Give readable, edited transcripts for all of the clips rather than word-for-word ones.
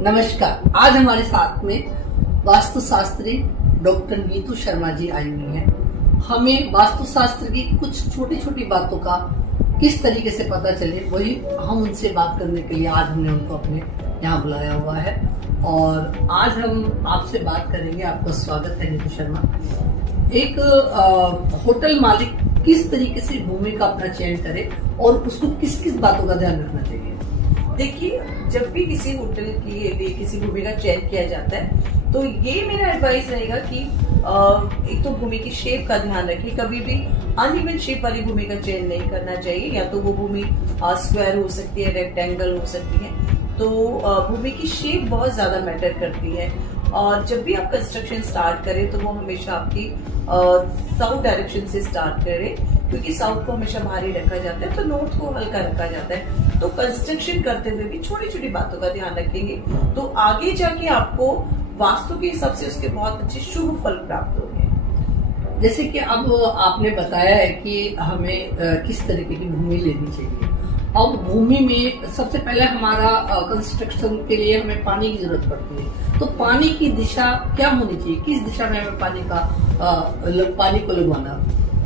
नमस्कार। आज हमारे साथ में वास्तुशास्त्री डॉक्टर नीतू शर्मा जी आई हुई हैं। हमें वास्तुशास्त्र की कुछ छोटी छोटी बातों का किस तरीके से पता चले, वही हम उनसे बात करने के लिए आज हमने उनको अपने यहाँ बुलाया हुआ है। और आज हम आपसे बात करेंगे। आपका स्वागत है नीतू शर्मा। एक होटल मालिक किस तरीके से भूमि का अपना चयन करे और उसको किस किस बातों का ध्यान रखना चाहिए? देखिए, जब भी किसी होटल के लिए किसी भूमि का चयन किया जाता है तो ये मेरा एडवाइस रहेगा कि एक तो भूमि की शेप का ध्यान रखें। कभी भी अनइवन शेप वाली भूमि का चयन नहीं करना चाहिए। या तो वो भूमि स्क्वायर हो सकती है, रेक्टेंगल हो सकती है। तो भूमि की शेप बहुत ज्यादा मैटर करती है। और जब भी आप कंस्ट्रक्शन स्टार्ट करें तो वो हमेशा आपकी साउथ डायरेक्शन से स्टार्ट करें, क्योंकि साउथ को हमेशा भारी रखा जाता है तो नॉर्थ को हल्का रखा जाता है। तो कंस्ट्रक्शन करते हुए भी छोटी छोटी बातों का ध्यान रखेंगे तो आगे जाके आपको वास्तु के हिसाब से उसके बहुत अच्छे शुभ फल प्राप्त होंगे। जैसे कि अब आपने बताया है कि हमें किस तरीके की भूमि लेनी चाहिए। अब भूमि में सबसे पहले हमारा कंस्ट्रक्शन के लिए हमें पानी की जरूरत पड़ती है। तो पानी की दिशा क्या होनी चाहिए? किस दिशा में हमें पानी को लगवाना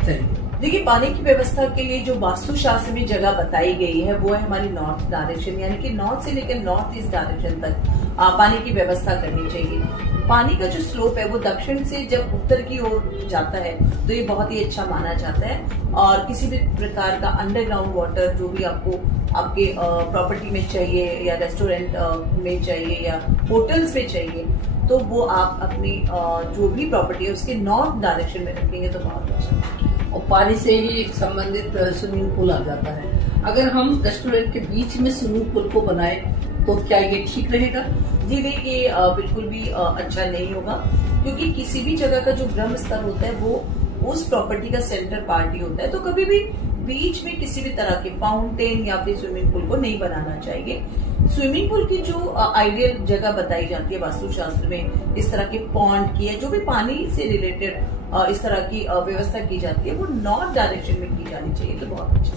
चाहिए? देखिए, पानी की व्यवस्था के लिए जो वास्तुशास्त्र में जगह बताई गई है वो है हमारी नॉर्थ डायरेक्शन, यानी कि नॉर्थ से लेकर नॉर्थ ईस्ट डायरेक्शन तक पानी की व्यवस्था करनी चाहिए। पानी का जो स्लोप है वो दक्षिण से जब उत्तर की ओर जाता है तो ये बहुत ही अच्छा माना जाता है। और किसी भी प्रकार का अंडरग्राउंड वाटर जो भी आपको आपके प्रॉपर्टी में चाहिए या रेस्टोरेंट में चाहिए या होटल्स में चाहिए, तो वो आप अपनी जो भी प्रॉपर्टी है उसके नॉर्थ डायरेक्शन में रखेंगे तो बहुत अच्छा। और पानी से ही संबंधित स्विमिंग पूल आ जाता है। अगर हम रेस्टोरेंट के बीच में स्विमिंग पूल को बनाए तो क्या ये ठीक रहेगा? जी देखिए, बिल्कुल भी अच्छा नहीं होगा, क्योंकि किसी भी जगह का जो ब्रह्म स्तर होता है वो उस प्रॉपर्टी का सेंटर पार्ट ही होता है। तो कभी भी बीच में किसी भी तरह के फाउंटेन या फिर स्विमिंग पूल को नहीं बनाना चाहिए। स्विमिंग पूल की जो आइडियल जगह बताई जाती है वास्तुशास्त्र में, इस तरह के पॉन्ड की है, जो भी पानी से रिलेटेड इस तरह की व्यवस्था की जाती है वो नॉर्थ डायरेक्शन में की जानी चाहिए तो बहुत अच्छा।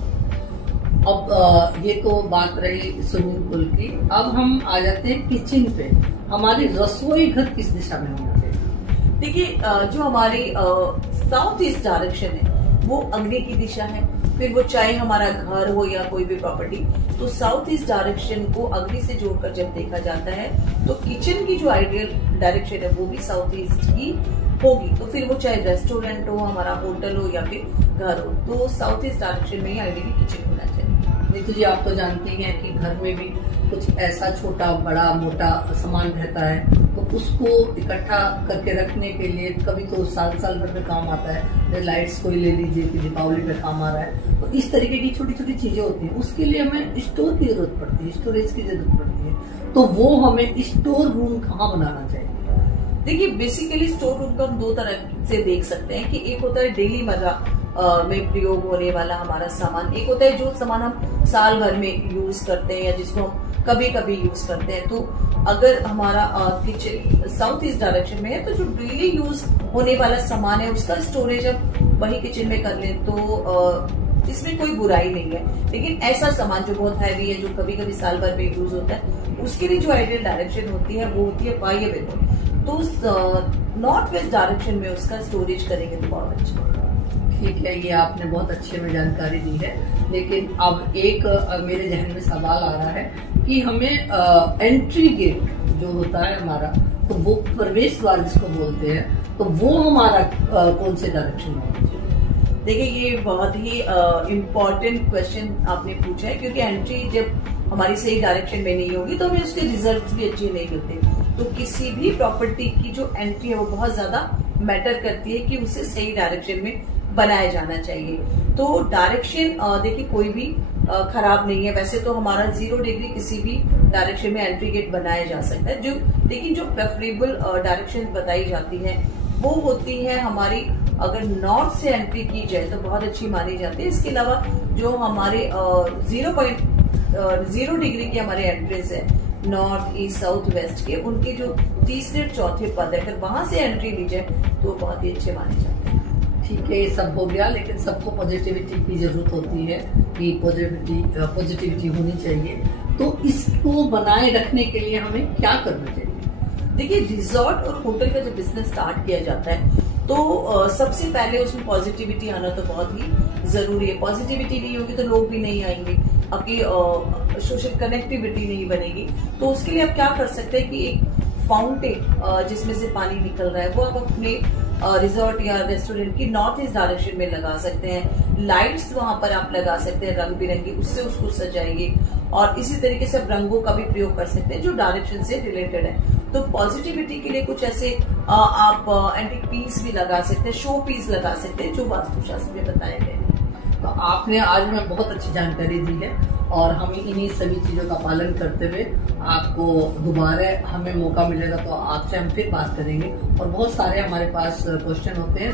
अब ये तो बात रही स्विमिंग पूल की। अब हम आ जाते हैं किचन पे। हमारी रसोई घर किस दिशा में होना चाहिए? देखिए, जो हमारी साउथ ईस्ट डायरेक्शन है वो अग्नि की दिशा है। फिर वो चाहे हमारा घर हो या कोई भी प्रॉपर्टी, तो साउथ ईस्ट डायरेक्शन को अग्नि से जोड़कर जब देखा जाता है तो किचन की जो आइडियल डायरेक्शन है वो भी साउथ ईस्ट ही होगी। तो फिर वो चाहे रेस्टोरेंट हो, हमारा होटल हो या फिर घर हो, तो साउथ ईस्ट डायरेक्शन में ही आइडियली किचन होना चाहिए। नीतू जी, आप तो जानती हैं कि घर में भी कुछ ऐसा छोटा बड़ा मोटा सामान रहता है तो उसको इकट्ठा करके रखने के लिए कभी तो साल साल भर में काम आता है। लाइट्स को ही ले लीजिए कि दीपावली पे काम आ रहा है। तो इस तरीके की छोटी छोटी चीजें होती हैं, उसके लिए हमें स्टोर की जरूरत पड़ती है, स्टोरेज की जरूरत पड़ती है। तो वो हमें स्टोर रूम कहाँ बनाना चाहिए? देखिए, बेसिकली स्टोर रूम को हम दो तरह से देख सकते हैं कि एक होता है डेली मर्रा में प्रयोग होने वाला हमारा सामान, एक होता है जो सामान हम साल भर में यूज करते हैं या जिसको हम कभी कभी यूज करते हैं। तो अगर हमारा किचन साउथ ईस्ट डायरेक्शन में है तो जो डेली यूज होने वाला सामान है उसका स्टोरेज अब वही किचन में कर ले तो इसमें कोई बुराई नहीं है। लेकिन ऐसा सामान जो बहुत हैवी है, जो कभी कभी साल भर में यूज होता है, उसके लिए जो आइडियल डायरेक्शन होती है वो होती है बाह्य विंडो। तो नॉर्थ वेस्ट डायरेक्शन में उसका स्टोरेज करेंगे तो बहुत अच्छा। ठीक है, ये आपने बहुत अच्छे में जानकारी दी है। लेकिन अब एक मेरे जहन में सवाल आ रहा है कि हमें एंट्री गेट जो होता है हमारा, तो वो प्रवेश द्वार जिसको बोलते हैं, तो वो हमारा कौन से डायरेक्शन में होना चाहिए? देखिए, ये बहुत ही इम्पोर्टेंट क्वेश्चन आपने पूछा है, क्योंकि एंट्री जब हमारी सही डायरेक्शन में नहीं होगी तो हमें उसके रिजल्ट्स भी अच्छे नहीं मिलते। तो किसी भी प्रॉपर्टी की जो एंट्री है वो बहुत ज्यादा मैटर करती है कि उसे सही डायरेक्शन में बनाया जाना चाहिए। तो डायरेक्शन देखिए कोई भी खराब नहीं है। वैसे तो हमारा 0 डिग्री किसी भी डायरेक्शन में एंट्री गेट बनाया जा सकता है, लेकिन जो प्रेफरेबल डायरेक्शन बताई जाती है वो होती है हमारी, अगर नॉर्थ से एंट्री की जाए तो बहुत अच्छी मानी जाती है। इसके अलावा जो हमारे 0 डिग्री के हमारे एंट्रेंस है नॉर्थ ईस्ट साउथ वेस्ट के, उनके जो तीसरे और चौथे पद है, अगर वहां से एंट्री ली जाए तो बहुत ही अच्छे माने जाते हैं। ठीक है, ये सब हो गया। लेकिन सबको पॉजिटिविटी की जरूरत होती है कि पॉजिटिविटी होनी चाहिए। तो इसको बनाए रखने के लिए हमें क्या करना चाहिए? देखिए, रिजॉर्ट और होटल का जब बिजनेस स्टार्ट किया जाता है तो सबसे पहले उसमें पॉजिटिविटी आना तो बहुत ही जरूरी है। पॉजिटिविटी नहीं होगी तो लोग भी नहीं आएंगे, आपकी सोशल कनेक्टिविटी नहीं बनेगी। तो उसके लिए आप क्या कर सकते हैं कि एक फाउंटेन जिसमें से पानी निकल रहा है वो आप अपने रिजॉर्ट या रेस्टोरेंट की नॉर्थ ईस्ट डायरेक्शन में लगा सकते हैं। लाइट्स वहां पर आप लगा सकते हैं रंग बिरंगी, उससे उसको सजाइए। और इसी तरीके से आप रंगों का भी प्रयोग कर सकते हैं जो डायरेक्शन से रिलेटेड है। तो पॉजिटिविटी के लिए कुछ ऐसे आप एंटीक पीस भी लगा सकते हैं, शो पीस लगा सकते हैं जो वास्तुशास्त्र में बताए गए हैं। तो आपने आज में बहुत अच्छी जानकारी दी है और हम इन्हीं सभी चीजों का पालन करते हुए आपको दोबारा हमें मौका मिलेगा तो आपसे हम फिर बात करेंगे। और बहुत सारे हमारे पास क्वेश्चन होते हैं।